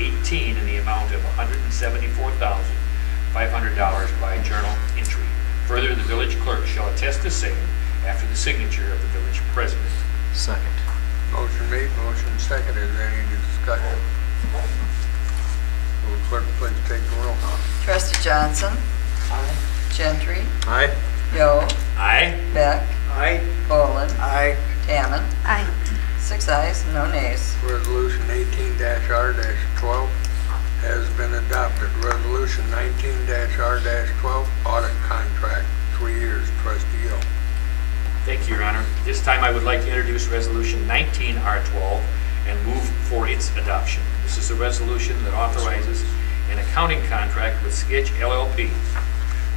18 in the amount of $174,500 by journal entry. Further, the village clerk shall attest the same after the signature of the village president. Second. Motion made, motion seconded. Is there any discussion? Will the clerk please take the roll? Trustee Johnson. Aye. Gentry. Aye. Yo. Aye. Beck. Aye. Boland. Aye. Tammon. Aye. 6 ayes, no nays. Resolution 18-R-12 has been adopted. Resolution 19-R-12, audit contract, 3 years. Trustee Yo. Thank you, Your Honor. This time I would like to introduce Resolution 19-R12 and move for its adoption. This is a resolution that authorizes an accounting contract with Sketch LLP.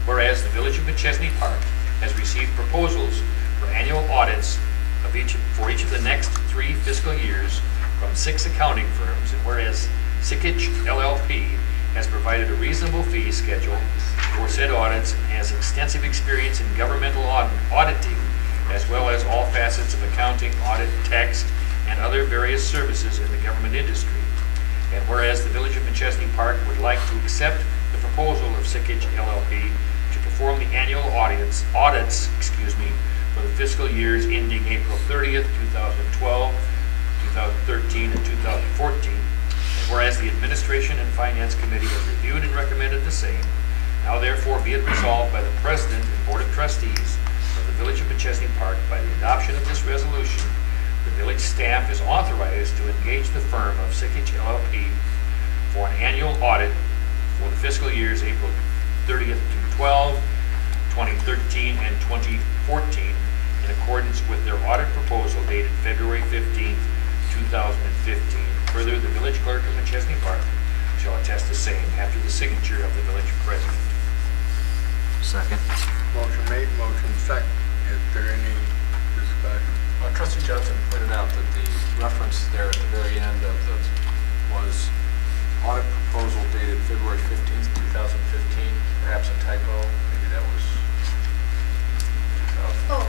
Whereas the Village of McChesney Park has received proposals for annual audits of each of the next 3 fiscal years from 6 accounting firms, and whereas Sketch LLP has provided a reasonable fee schedule for said audits and has extensive experience in governmental auditing, as well as all facets of accounting, audit, tax, and other various services in the government industry. And whereas the Village of McChesney Park would like to accept the proposal of Sketch LLP to perform the annual audits, for the fiscal years ending April 30th, 2012, 2013, and 2014. And whereas the Administration and Finance Committee has reviewed and recommended the same, now therefore be it resolved by the President and Board of Trustees of the Village of McChesney Park, by the adoption of this resolution, the village staff is authorized to engage the firm of Sketch LLP for an annual audit for the fiscal years April 30th to 12, 2013, and 2014, in accordance with their audit proposal dated February 15th, 2015. Further, the village clerk of McChesney Park shall attest the same after the signature of the village president. Second. Motion made, motion seconded. Is there any discussion? Trustee Johnson pointed out that the reference there at the very end of the was audit proposal dated February 15th, 2015. Perhaps a typo. Maybe that was 2012.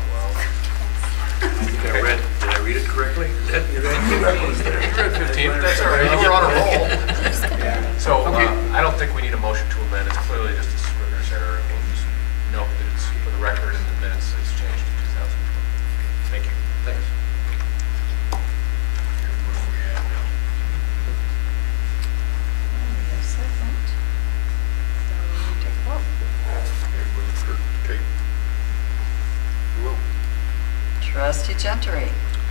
I think I read, did I read it correctly? You read 15, but that's all right. You were on a roll. So Okay. I don't think we need a motion to amend. It's clearly just a Scrivener's error. And we'll just note that it's for the record in the minutes that it's changed to 2012. Thank you. Thanks. Where are we at now? We have a second. So we take a vote. Okay, will the clerk take the roll? Trustee Gentry.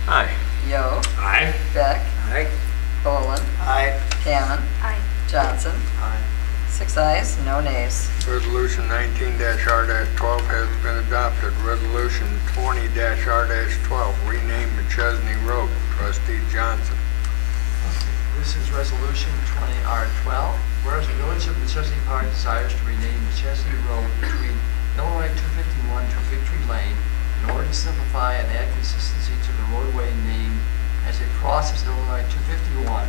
Aye. Yo. Aye. Beck. Aye. Boland. Aye. Tammon. Aye. Johnson. Aye. 6 ayes, no nays. Resolution 19-R-12 has been adopted. Resolution 20-R-12, rename McChesney Road. Trustee Johnson. This is Resolution 20-R-12, whereas the Village of McChesney Park desires to rename McChesney Road between Illinois 251 to Victory Lane in order to simplify and add consistency to the roadway name as it crosses Illinois 251,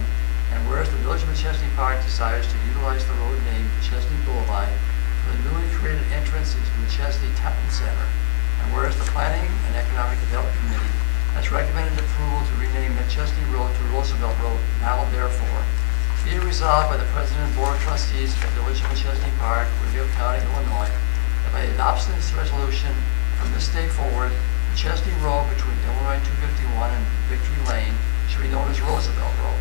and whereas the Village of McChesney Park desires to utilize the road name McChesney Boulevard for the newly created entrance into McChesney Town Center, and whereas the Planning and Economic Development Committee has recommended approval to rename McChesney Road to Roosevelt Road, now therefore be it resolved by the President and Board of Trustees of the Village of McChesney Park, Revere County, Illinois, that by adoption of this resolution from this day forward, McChesney Road between Illinois 251 and Victory Lane shall be known as Roosevelt Road.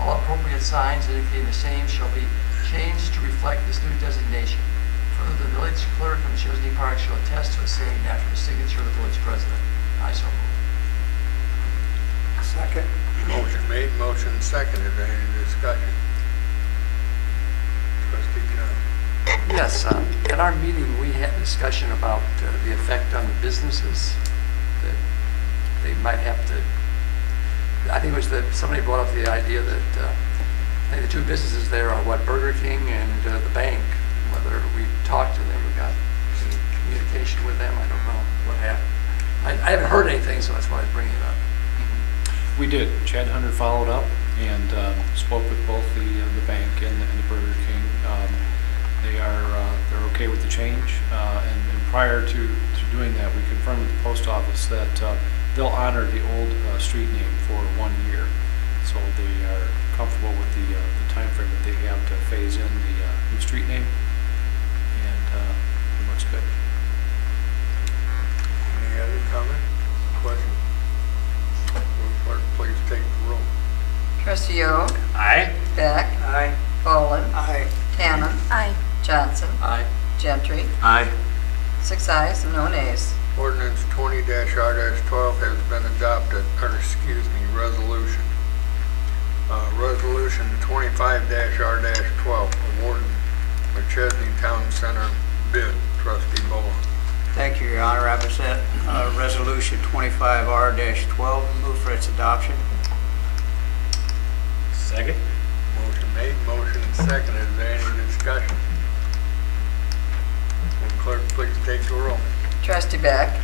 All appropriate signs indicating the same shall be changed to reflect this new designation. Further, the village clerk of McChesney Park shall attest to the same after the signature of the village president. I so move. Second. Motion made, motion seconded. Any discussion? Trustee Johnson. Yes, at our meeting, we had discussion about the effect on the businesses that they might have to, I think it was that somebody brought up the idea that I think the 2 businesses there are Burger King and the bank. Whether we talked to them or got any communication with them, I don't know what happened. I haven't heard anything, so that's why I was bringing it up. We did. Chad Hunter followed up and spoke with both the bank and the Burger King. They're okay with the change, and prior to doing that, we confirmed with the post office that they'll honor the old street name for 1 year. So they are comfortable with the time frame that that they have to phase in the new street name, and it looks good. Any other comment, question? Will clerk please take the roll? Trustee Young, Aye. Beck, Aye. Poland, Aye. Hammond, Aye. Johnson, Aye. Gentry, Aye. 6 ayes and no nays. Ordinance 20-R-12 has been adopted, or excuse me, resolution. Resolution 25-R-12, awarding McChesney Town Center bid. Trustee Bowen. Thank you, Your Honor. I present Resolution 25R-12, move for its adoption. Second. Motion made, motion second. Is there any discussion? Will clerk please take the roll? Trustee Beck,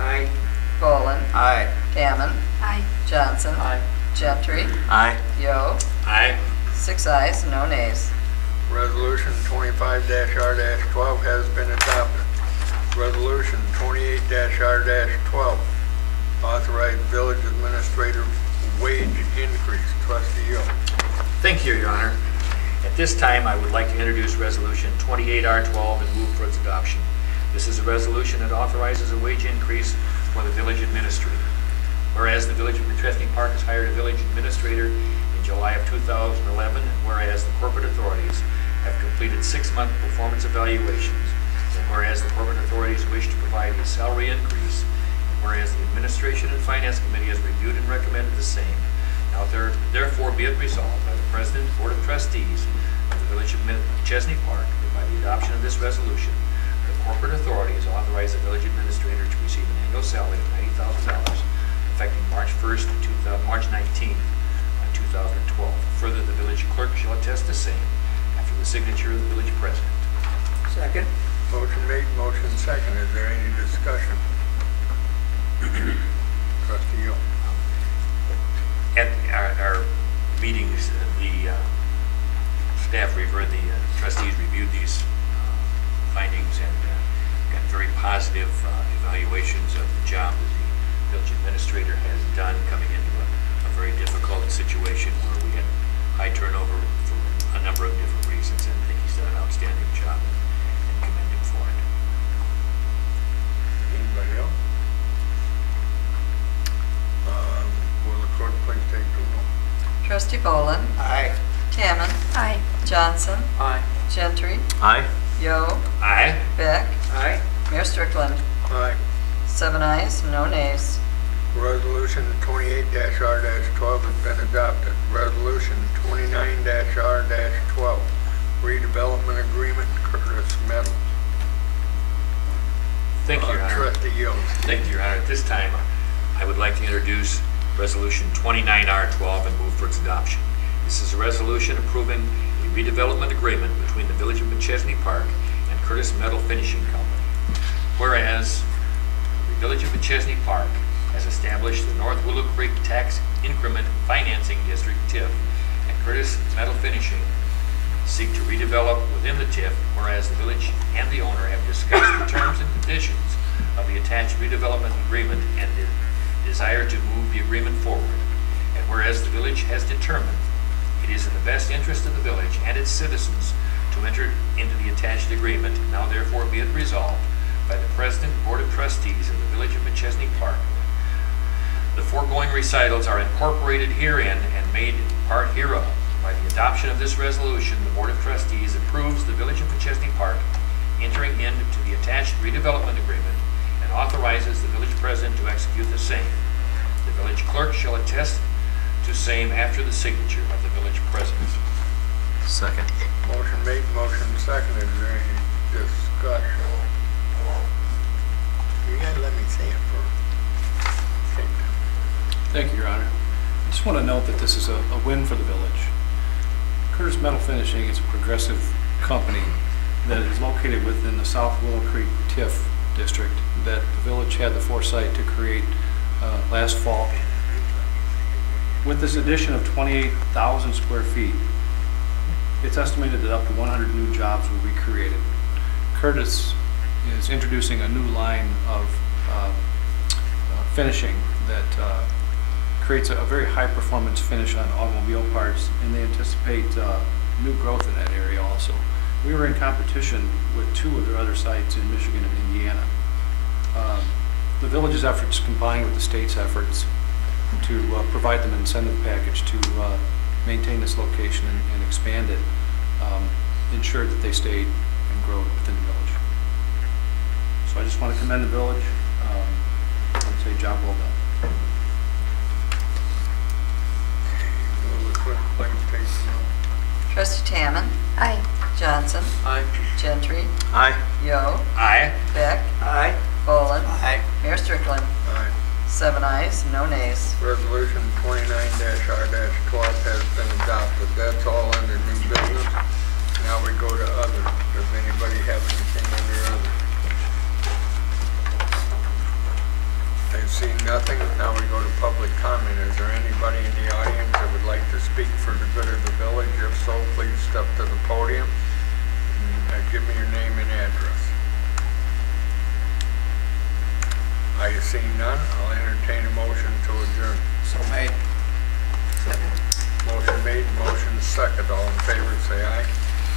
Aye. Poland, Aye. Hammond, Johnson, Aye. Gentry, Aye. Yo, Aye. 6 ayes and no nays. Resolution 25-R-12 has been adopted. Resolution 28-R-12, authorize village administrator wage increase. Trustee Yo. Thank you, Your Honor. At this time, I would like to introduce Resolution 28R12 and move for its adoption. This is a resolution that authorizes a wage increase for the village administrator. Whereas the Village of McChesney Park has hired a village administrator in July of 2011, and whereas the corporate authorities have completed 6-month performance evaluations, and whereas the corporate authorities wish to provide a salary increase, and whereas the Administration and Finance Committee has reviewed and recommended the same, now therefore be it resolved by the President and Board of Trustees of the Village of McChesney Park that by the adoption of this resolution, the corporate authorities authorize the village administrator to receive an annual salary of $90,000 effective March 1st to March 19th, 2012. Further, the village clerk shall attest the same after the signature of the village president. Second. Motion made, motion second. Is there any discussion? Trustee Yo. At our meetings, the staff trustees reviewed these findings and got very positive evaluations of the job that the village administrator has done coming into a very difficult situation where we had high turnover for a number of different reasons, and I think he's done an outstanding job and commend him for it. Anybody else? Will the clerk please take the roll? Trustee Boland, Aye. Hammond, Johnson, Aye. Gentry, Aye. Yo, Aye. Beck, Aye. Mayor Strickland, Aye. 7 ayes, no nays. Resolution 28-R-12 has been adopted. Resolution 29-R-12, redevelopment agreement, Curtis Metals. Thank you, Your Honor. Trustee Yo. Thank you, Your Honor. At this time, I would like to introduce Resolution 29R12 and move for its adoption. This is a resolution approving a redevelopment agreement between the Village of McChesney Park and Curtis Metal Finishing Company. Whereas the Village of McChesney Park has established the North Willow Creek Tax Increment Financing District, TIF, and Curtis Metal Finishing seek to redevelop within the TIF, whereas the village and the owner have discussed the terms and conditions of the attached redevelopment agreement and desire to move the agreement forward. And whereas the village has determined it is in the best interest of the village and its citizens to enter into the attached agreement, now therefore be it resolved by the President and Board of Trustees of the Village of McChesney Park. The foregoing recitals are incorporated herein and made part hereof. By the adoption of this resolution, the Board of Trustees approves the Village of McChesney Park entering into the attached redevelopment agreement and authorizes the village president to execute the same. The village clerk shall attest to same after the signature of the village president. Second. Motion made, motion second. Is there any discussion? You gotta let me say it first. Okay. Thank you, Your Honor. I just want to note that this is a win for the village. Curtis Metal Finishing is a progressive company that is located within the South Willow Creek TIF district that the village had the foresight to create last fall. With this addition of 28,000 square feet, it's estimated that up to 100 new jobs will be created. Curtis is introducing a new line of finishing that creates a very high performance finish on automobile parts, and they anticipate new growth in that area also. We were in competition with 2 of their other sites in Michigan and Indiana. The village's efforts combined with the state's efforts to provide them an incentive package to maintain this location and expand it ensured that they stayed and grew within the village. So I just want to commend the village and say job well done. Will the clerk please take the roll? Trustee Tammon. Aye. Johnson. Aye. Gentry. Aye. Yo. Aye. Beck. Aye. Boland. Aye. Mayor Strickland. Aye. 7 ayes, no nays. Resolution 29-R-12 has been adopted. That's all under new business. Now we go to other. Does anybody have anything under other? I've seen nothing. Now we go to public comment. Is there anybody in the audience that would like to speak for the good of the village? If so, please step to the podium and give me your name and address. I see none. I'll entertain a motion to adjourn. So made. Motion made, motion second. All in favor, say aye.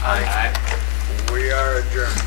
Aye. We are adjourned.